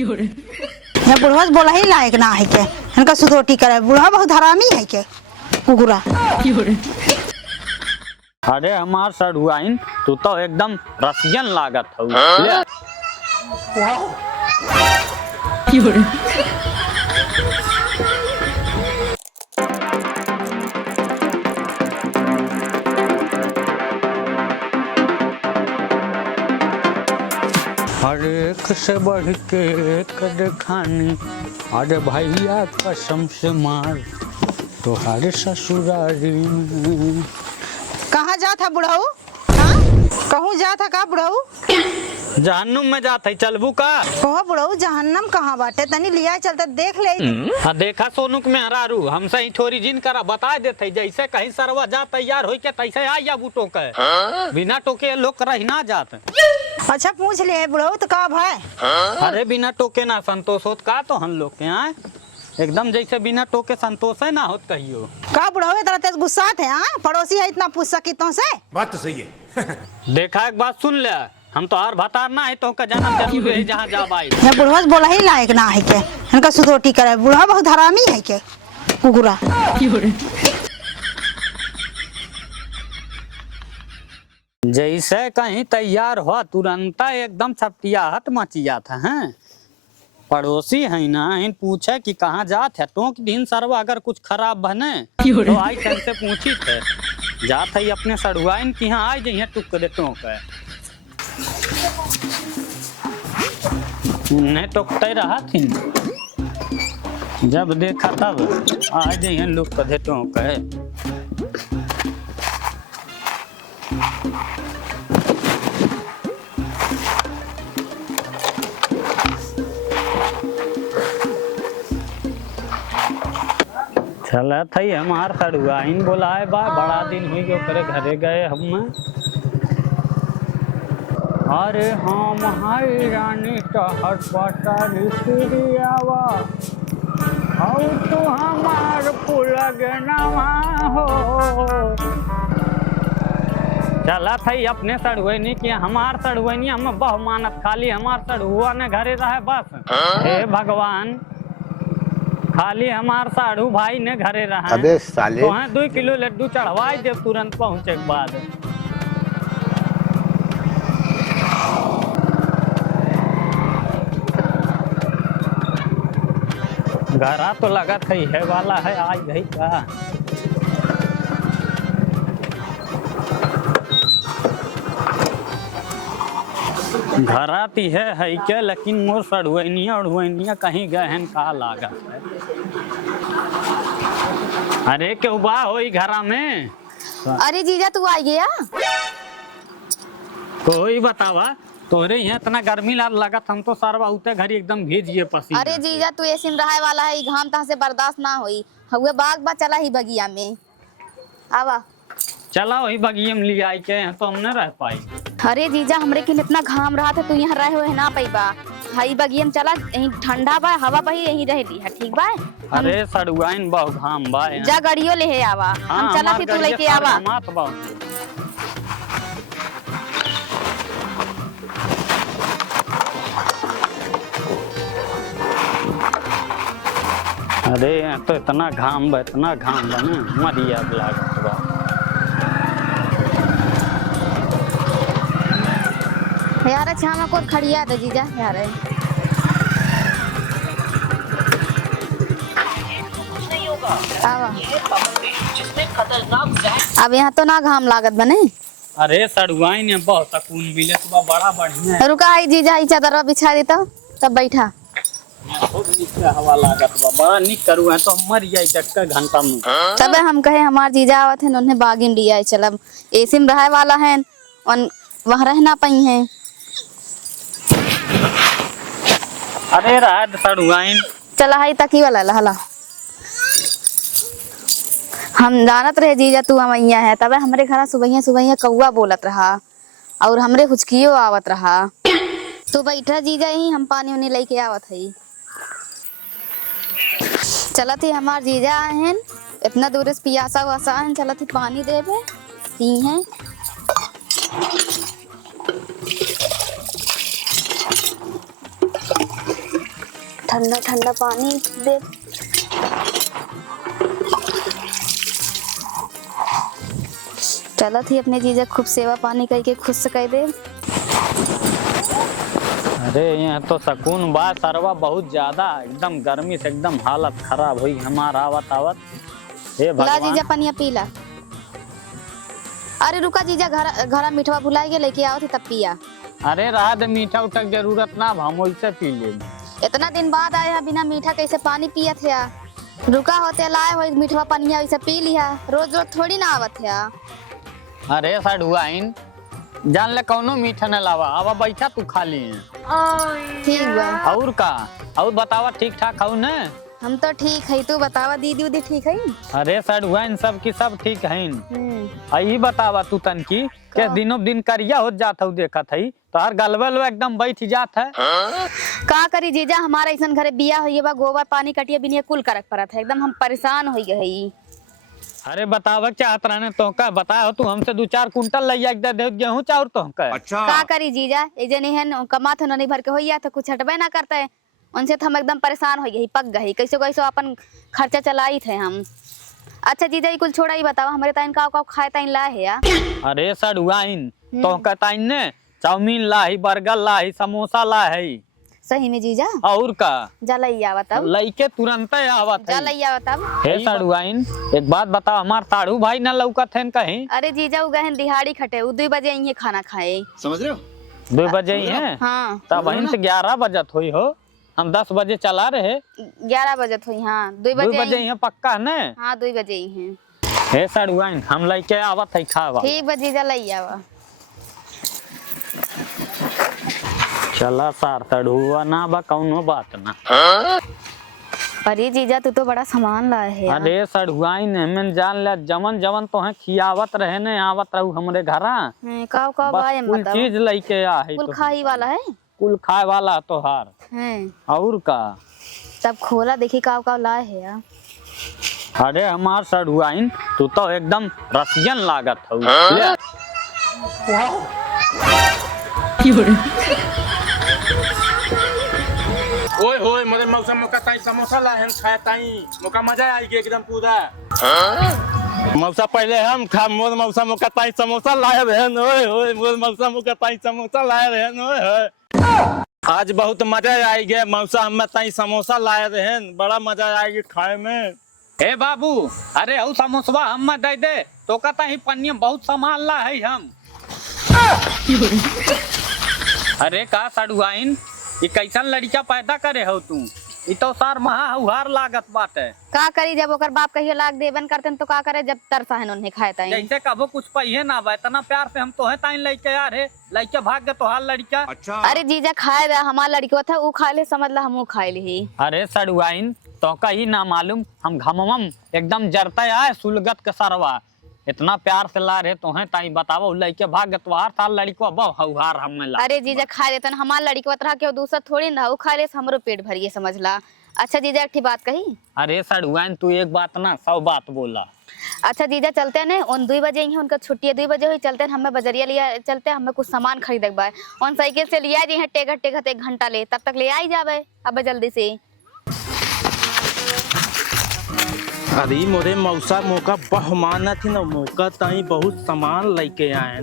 ये बुढ़वा बोला ही लायक ना है के इनका सुधोटी करे। बुढ़वा बहुत हरामी है के कुकुरा। अरे हमार सड़ुआइन तू तो एकदम रसियन लागत हऊ। अरे एक से बढ़ के एक खानी। अरे भैया कसम से मार तुम्हारे ससुरारी में। कहाँ जा था बुढ़ऊ? कहूँ जा था का बुढ़ऊ? जहन्नुम में जात है चलबू का? कहो बुढ़ऊ जहन्नम कहाँ बाटे तनी लिया चलता देख ले। देखा सोनुक में हरारू हमसे ही छोरी जिन करा बता देते जैसे कहीं सरवा जा तैयार हो के तैसे आ या बूटो के बिना टोके लोग रही ना जाते। अच्छा पूछ ले बुढ़ऊ तो का भाई? अरे बिना टोके ना संतोष होत का तो हम लोग के यहाँ एकदम जैसे बिना टोके संतोष है ना होत कहियो। का बुढ़ऊ इतना तेज गुस्सा थे? पड़ोसी है इतना पूछ सकी तो से? बात तो सही है। देखा एक बात सुन ले हम तो हर भतार ना है तो का जन्म जरूर है जहाँ जा बाई। ये बुढ़वा बोला ही लायक ना है के इनका सुधोटी करे। बुढ़वा बहुत हरामी है के कुकुरा। जैसे कहीं तैयार हुआ तुरंत एकदम छपटियाहट मचिया था। हैं पड़ोसी है ना इन पूछे कि कहाँ जात है तो दिन सरवा अगर कुछ खराब बने तो आई से पूछी थे जात है अपने सड़ुआइन की यहाँ आई जइए टुक दे तो नहीं टोकते रहा थी जब देखा तब आ जइए लुक दे तो चला थई हमार सड़ुआइन बोलाए बा बड़ा दिन हुई गयो करे घरे गए हम। अरे हम हाई रानी टहर पटारी सिरियावा और तू हमार पुलग नवा हो। चला थई अपने सड़ुआइनी की हमार सड़ुआइनी हम बहुमानत खाली हमार सड़ुआ ने घरे रहे बस। हे भगवान खाली हमार साढ़ू भाई ने घरे रहा। अबे साले तो 2 किलो लड्डू चढ़वाई दे तुरंत पहुंचे के बाद। घरा तो लगा थई है वाला है आज गई का। घराती है क्या लेकिन मोर सड़ुआइनिया उड़ुआइनिया कहीं गए हैं का लागत है। अरे क्यों बा होई घरा में? अरे जीजा तू आ गया? कोई बतावा तोरे यहाँ इतना गर्मी लागत हम तो सारवा उते घरी एकदम भेजिए पसीना। अरे जीजा तू ऐसे में रहे वाला है घाम तहाँ से बर्दाश्त ना होई। हुए बाग बा चला ही बगिया में आवा। चला वही बगिया में लिया के तो हम न रह पाई। अरे जीजा हमरे के इतना घाम रहा था तू यहाँ रहे हुए ना पैबा। हाई बगिया में चला यहीं ठंडा बा हवा बही यहीं रह ली है ठीक बा। अरे सड़ुआइन बहु घाम बा जा गड़ियो ले आवा। हम चला फिर तू लेके आवा। अरे तो इतना घाम बा ना मरिया लागत बा। यार अच्छा हम को खड़िया दे जीजा यार। आवा अब यहाँ तो ना घाम लागत बने। अरे सड़ुआइन ने बहुत खून मिले तो बड़ा बढ़िया है। रुका आई जीजा ही चादर बिछा देता तब बैठा। हवा लागत बा बड़ा निक करू है तो मर जाई चक्का घंटा में। तबे हम कहे हमार जीजा आवत है उन्हें बागी में लिया चलब एसी में रहे वाला है और वहाँ रहना पाई है। अरे रात सड़ुआइन चला हाई तकी वाला लहला। हम जानत रहे जीजा तू हमैया है तबे हमरे घर सुबह कौआ बोलत रहा और हमरे हुचकियो आवत रहा। तो बैठा जीजा ही हम पानी उनी लेके आवत है। चलत ही हमार जीजा आए हैं इतना दूर से पियासा वासा है चलत ही पानी देवे पी हैं। ठंडा ठंडा पानी दे। चला थी अपने जीजा खूब सेवा पानी करके खुश कह दे। अरे यहाँ तो सुकून बा सरवा बहुत ज्यादा, एकदम गर्मी से एकदम हालत खराब हुई हमारा आवत आवत। हे ला भगवान। जीजा पनिया पीला। अरे रुका जीजा, घर मीठवा भुला के लेके आओ थे तब पिया। अरे रहा दे, मीठा उठा के जरूरत ना, हम वैसे पी ले। इतना दिन बाद आए हैं, बिना मीठा कैसे पानी पिया थे? रुका होते लाए हो मीठवा पनिया वैसे पी लिया, रोज रोज थोड़ी ना आवत है। अरे सड़ुआइन जान ले कौनो मीठा न लावा, अब बैठा तू खा लिए। ठीक बा। और का और बतावा, ठीक ठाक हूँ न? हम तो ठीक है, तू बतावा दीदी उदी ठीक है? अरे सड़ुआइन सब की सब ठीक है। यही बतावा तू तन की के दिनों दिन करिया हो जात हूँ, देखा थी तो हर गलबल एकदम बैठ जात है। का करी जीजा, हमारा ऐसा घरे बिया हुई बा, गोबर पानी कटिया बिनिया कुल करक परत है, एकदम हम परेशान हो गए। अरे बतावा चाहत रहने तो का बताओ, तू हमसे 2-4 कुंटल लइया दे दे गेहूं चाउर तो का। अच्छा का करी जीजा, ए जने है कमात नहीं भर के होइया तो कुछ हटबे ना करते है, उनसे तो हम एकदम परेशान हो गई, पक गई, कैसे कैसे अपन खर्चा चलाई थे हम। अच्छा जीजा ये कुल छोड़ा, ही बताओ हमारे ताइन का खाए ताइन ला है या? अरे सड़ुआइन तो का ताइन ने चाउमीन ला है, बर्गर ला है, समोसा ला है। सही में जीजा? और का जा लइया बताओ। लइके तुरंत आवत जा है। लइया बताओ। हे सड़ुआइन एक बात बताओ, हमार ताड़ू भाई न लौकत है कहीं? अरे जीजा वो गहन दिहाड़ी खटे, वो 2 बजे यही खाना खाए। समझ रहे हो? 2 बजे ही है। हाँ तब वहीं से 11 बजत हुई हो, हम 10 बजे चला रहे। 11 बजे हुई। हाँ 2 2 बजे ही पक्का न? हाँ 2 बजे ही है। हे सड़ुआइन हम लइके आवत है खावा। ठीक बा जीजा लइया बा। चला सार तड़ुआ ना बा कौनो बात ना। अरे जीजा तू तो बड़ा सामान लाए है। अरे सड़ुआइन हमें जान ले, जमन जमन तो है खियावत रहे ने, आवत रहू हमरे घरा। काव काव बस बाए कुल मतलब चीज लइके आ है, कुल तो खाई वाला है कुल खाए वाला तोहार। हैं? और का तब खोला देखी काव काव लाए है या? अरे हमार सड़ुआइन तू तो एकदम रसियन लागत हऊ। ले ओए होए मोरे मौसम मौका ताई समोसा ला हम खाए ताई मौका मजा आई के एकदम पूरा। मौसा पहले हम खा, मोर मौसा मौका ताई समोसा लाए बहन। ओए होए मोर मौसा मौका ताई समोसा लाए बहन। ओए होए आज बहुत मजा आई गया, मौसा हम ताई समोसा लाए बहन, बड़ा मजा आएगी खाए में। हे बाबू, अरे हऊ समोसवा हम दे दे तो कहता ही पन्नी में बहुत सामान ला है हम। अरे का सड़ुआइन ये कैसन लड़का पैदा करे हो तू? ये तो सार महा हुहार लागत बात है। का करी जब ओकर बाप कहियो लाग देबन करते तो का करे, जब तरसा है उन्हें खाए ताई। जैसे कबो कुछ पहिए ना बा, इतना प्यार से हम तो है ताइन लइके यार है, लइके भाग गए तो हाल लड़का। अच्छा अरे जीजा खाए दा, हमार लड़की था वो खा ले, समझ ला हमू खाए ली। अरे सड़ुआइन तो का ही ना मालूम, हम घमम एकदम जरता आए सुलगत के सरवा, इतना प्यार से ला रहे तो है ताई बतावो लइके भाग तो हर साल लड़को बहु हउहार हम ला। अरे जीजा खा लेते हमार लड़की तरह के दूसरा थोड़ी ना, वो खा ले हमरो पेट भरिए समझ ला। अच्छा जीजा एक बात कही। अरे सड़ुआइन तू एक बात ना 100 बात बोला। अच्छा जीजा चलते हैं ना, उन 2 बजे ही उनका छुट्टी है, 2 बजे हुई चलते हैं, हमें बजरिया लिया चलते हैं, हमें कुछ सामान खरीदे बा, उन साइकिल से लिया जी है टेकट टेकट 1 घंटा ले, तब तक ले आई जावे अब जल्दी से। अरे मोरे मौसा मौका बहुमाना थी ना, मौका ताई बहुत सामान लेके आए,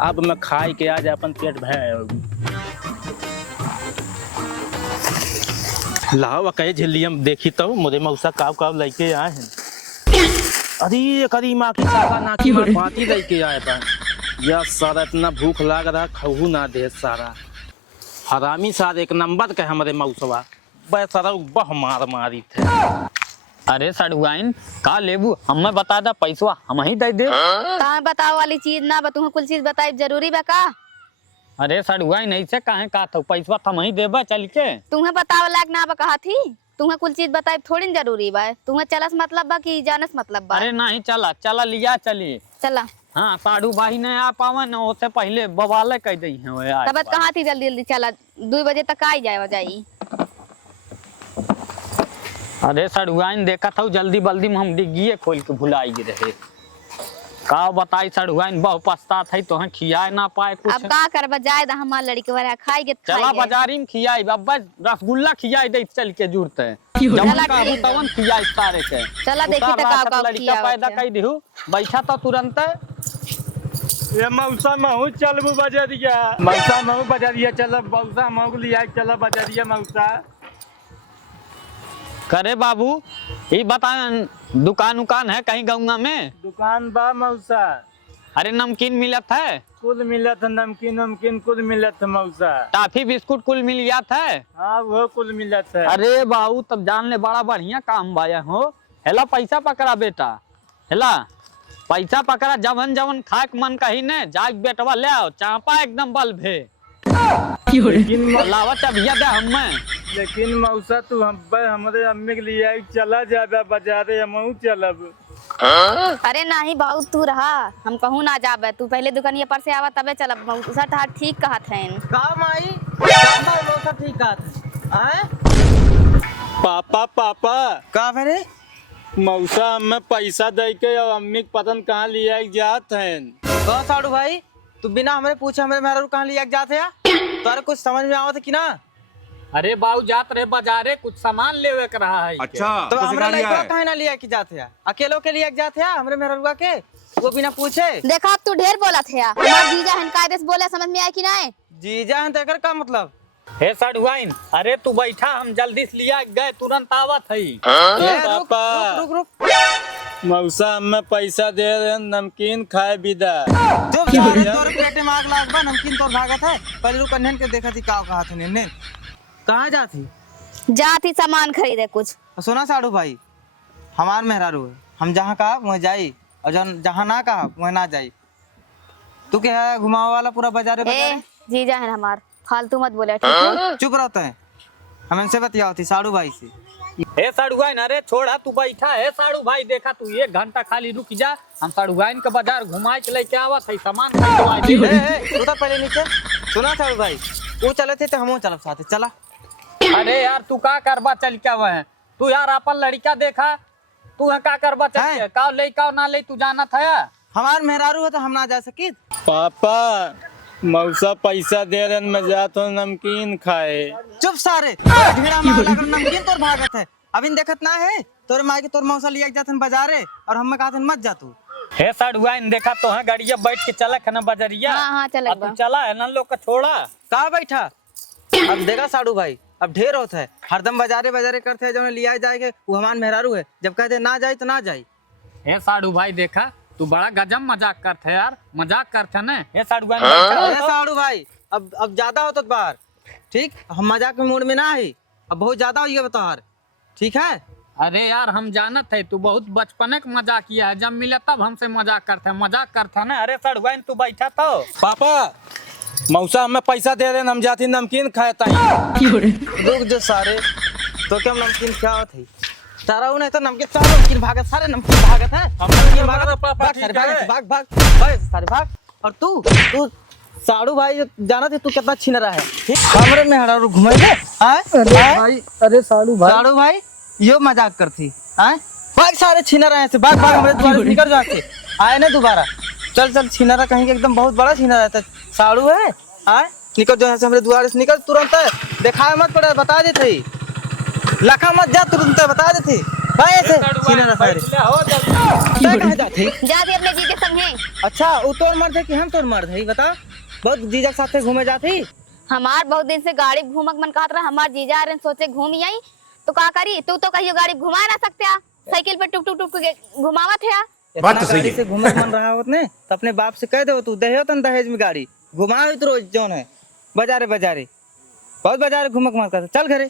अब मैं खाए के आज अपन पेट भर लाओ कहे झिल्लियम देखी तो मोरे मौसा काव काव लेके आए हैं। अरे करी माँ की सारा नाकी माँ पाती लेके आए था यार, सारा इतना भूख लाग रहा खहू ना दे, सारा हरामी सार 1 नंबर के हमारे मौसवा, बस सारा बह मार मारी थे। अरे सड़ुआइन का लेबू हमें बता दा, पैसवा हम ही दे दे। कहाँ बताओ वाली चीज ना बतूँ, कुल चीज बताई जरूरी बा का? अरे सड़ुआइन ऐसे काहे का था, पैसवा हम ही देबा चल के। तुम्हें बताओ लायक ना बा कहा थी, तुम्हें कुल चीज बताई थोड़ी जरूरी बा, तुम्हें चलस मतलब बा कि जानस मतलब बा? अरे नहीं चला चला लिया चलिए। चला हाँ साड़ू भाई ने आ पावन उससे पहले बवाले कह दी है। तब कहाँ थी, जल्दी जल्दी चला, 2 बजे तक आई जाए जाई। अरे सड़ुआइन देखा था जल्दी बल्दी में हम डिग्गिए खोल के भुलाई रहे। का बताई सड़ुआइन बहु पछतात है तो खियाए ना पाए अब कुछ। का करब जाए दा हमार लड़की वाला खाएगे तो चला खाएगे। बाजारी में खियाई अब रसगुल्ला खियाई दे चल के जुड़ते चला जवन ठीक कहबू बा। तवन खियाई तारे के। चला देखी उतार तो रहा का था, का लड़का खियावत पैदा है। कर दिहू बैठा तो तुरंत। ये मौसा महू चलबू बजरिया, मौसा महू बजरिया चल, मौसा महू लिया चल बजरिया मौसा। करे बाबू ये बताएं दुकान उकान है कहीं गौंगा में? दुकान बा मौसा, अरे नमकीन मिलत है? कुल मिलत है, नमकीन नमकीन कुल मिलत है मौसा। टाफी बिस्कुट कुल मिल जात है? हाँ वो कुल मिलत है। अरे बाबू तब जान ले बड़ा बढ़िया काम भाया हो। हेला पैसा पकड़ा बेटा, हेला पैसा पकड़ा, जवन जवन खाए के मन कही ने जाग बेटवा ले आओ चापा एकदम बल भे लावा चबिया दे हमें। लेकिन मौसा तू हमारे अम्मी के लिए चला जाबे बाजारे, हमहू चलब। अरे नहीं बाबू तू रहा, हम कहूँ ना जाबे, तू पहले दुकानिया पर से आवा तबे चलब। मौसा तहार ठीक कहत है। का माई का मौसा ठीक कहत आए? पापा पापा का भरे? मौसा हमें पैसा दे के और अम्मी के पतन कहाँ लिया जात है। का साड़ू भाई तू बिना हमरे पूछे हमरे मेहरा कहाँ लिया जाते है? तोरे कुछ समझ में आवत कि ना? अरे बाबू जात रहे बाजारे कुछ सामान लेवे के रहा है। अच्छा तो कुछ हमरा गाड़िया लड़का है? कहाँ ना लिया के जाते है? अकेलो के लिया जाते है हमरे मेहरा के, वो बिना पूछे। देखा अब तू ढेर बोला थे, हमार जीजा हन कायदे से बोले, समझ में आया कि नहीं? जीजा हैं तो एकर का मतलब? हे सड़ुआइन अरे तू बैठा, हम जल्दी से लिया गए तुरंत आवत है। ए, रुक पापा रुक रुक रुक मौसा हमें पैसा दे रहे नमकीन खाए विदा। चुप जा रे, तोरे पेटे में आग लाग बा, नमकीन तोर भागत है। पहले रुक कन्हन के देखा थी का कहा थे ने कहाँ जाती? जाती सामान खरीदे कुछ। सुना साड़ू भाई हमार मेहरारू है, हम जहाँ कहा वहाँ जाई और जहाँ ना कहा वहाँ ना जाई। तू क्या है घुमावा वाला पूरा बाजारे ए बाजारे? जीजा है हमार, फालतू मत बोले ठीक है? चुप रहते हैं, हम इनसे बतियाओ थी साड़ू भाई से। हे सड़ुआइन अरे छोड़ा तू बैठा है। साड़ू भाई देखा तू 1 घंटा खाली रुक जा, हम सड़ुआइन के बाजार घुमाए के लेके आवत है सामान खरीदवाए दे। तू तो पहले नीचे सुना साड़ू भाई, वो चले थे तो हम चलब साथे चला। अरे यार तू का करबा चल क्या वह तू यार अपन लड़का देखा, तू है का करबा चल के हैं? का ले का ना ले तू जानत है? हमार मेहरारू है तो हम ना जा सकी। पापा मौसा पैसा दे रहे मैं जात हूँ नमकीन खाए। चुप सारे, ढेरा मार लगल नमकीन तोर भागत है। अभी देखत ना है तोर माई के तोर मौसा लिया जाथन बाजारे और हम कहते मत जा तू। हे सड़ुआइन देखा तो है गाड़िया बैठ के चलक है ना बजरिया। हाँ, हाँ, चलक अब तू बा। चला है ना लोग का छोड़ा। कहाँ बैठा? अब देखा साड़ू भाई अब ढेर होता है, हरदम बाजारे बाजारे करते हैं, जो लिया जाएगा वो हमार मेहरारू है, जब कहते ना जाए तो ना जाए। हे साड़ू भाई देखा तू बड़ा गजब मजाक करते यार, मजाक करते ना। हे सड़ुआइन अरे साड़ू भाई अब ज्यादा होता तो बाहर ठीक, हम मजाक में मूड में ना है, अब बहुत ज्यादा हो गया बतार ठीक है। अरे यार हम जानत है तू बहुत बचपने का मजाक किया है, जब मिले तब हमसे मजाक करते है, मजाक करता ना। अरे सड़ुआइन तू बैठा तो। पापा मौसा हमें पैसा दे रहे हम जाती नमकीन खाए ताई। रुक जो सारे, तो क्या नमकीन क्या होता है? तारा नहीं तो नमकीन सारे नमकीन भागत, सारे नमकीन भागत है, नमकीन भागत, पापा, भाग ठीक सारे है। भाग भाग भाग भाग सारे भाग। और तू साड़ू भाई जाना थे तू कितना छीन रहा है ठीक, कमरे में हरा घुमाएंगे भाई। अरे साड़ू साड़ू भाई यो मजाक करती आए, भाग सारे छीनरा ऐसे भाग भाग हमारे द्वार से निकल जाते आए ना दोबारा। चल चल छीनरा कहीं एकदम बहुत बड़ा छीनरा रहता है, साड़ू है आए निकल जो है हमारे द्वार से निकल तुरंत, दिखाए मत पड़ा बता देते, लखा मत जा तुरंत बता देते भाई ऐसे छीनरा सारे कहाँ जाते। जाती अपने जीजे संग है। अच्छा वो तोर मर्द है कि हम तोर मर्द है बता, बहुत जीजा के साथ घूमे जाती। हमार बहुत दिन से गाड़ी घूमक मन कहत रहा, हमार जीजा रहे सोचे घूम आई तो का करी, तू तो कहियो गाड़ी घुमा ना सकते, साइकिल पे टुक टुक टुक के घुमावत है। बात तो सही गाड़ी है। से घूमे मन रहा होत ने तो अपने बाप से कह दो तू दहेज तन दहेज में गाड़ी घुमाओ तो रोज जौन है बाजारे बाजारे, बहुत बाजारे घूमक मत कर, चल घरे।